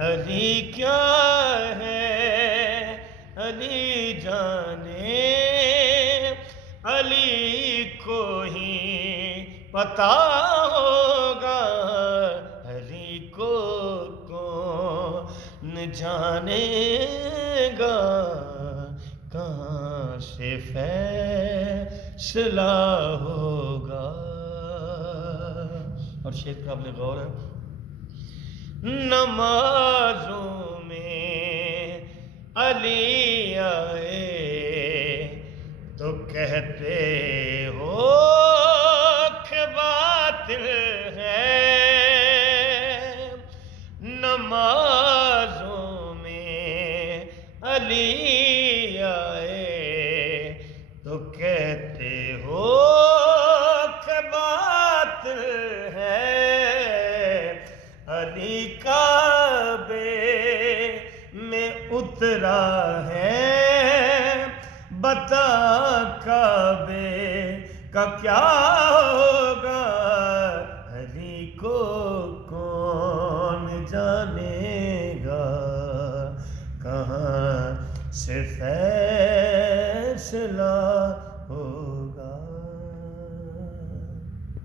علی کیا ہے علی جانے، علی کو ہی پتا ہوگا، علی کو کون جانے گا، کہاں سے فیصلہ ہوگا۔ اور شعر قابل غور ہے۔ نمازوں میں علی آئے تو کہتے ہو کہ باطل ہے، نمازوں میں علی آئے تو کہتے ہو کہ باطل ہے، علی کعبے میں اترا ہے، بتا کعبے کا کیا ہوگا، علی کو کون جانے گا، کہاں سے فیصلہ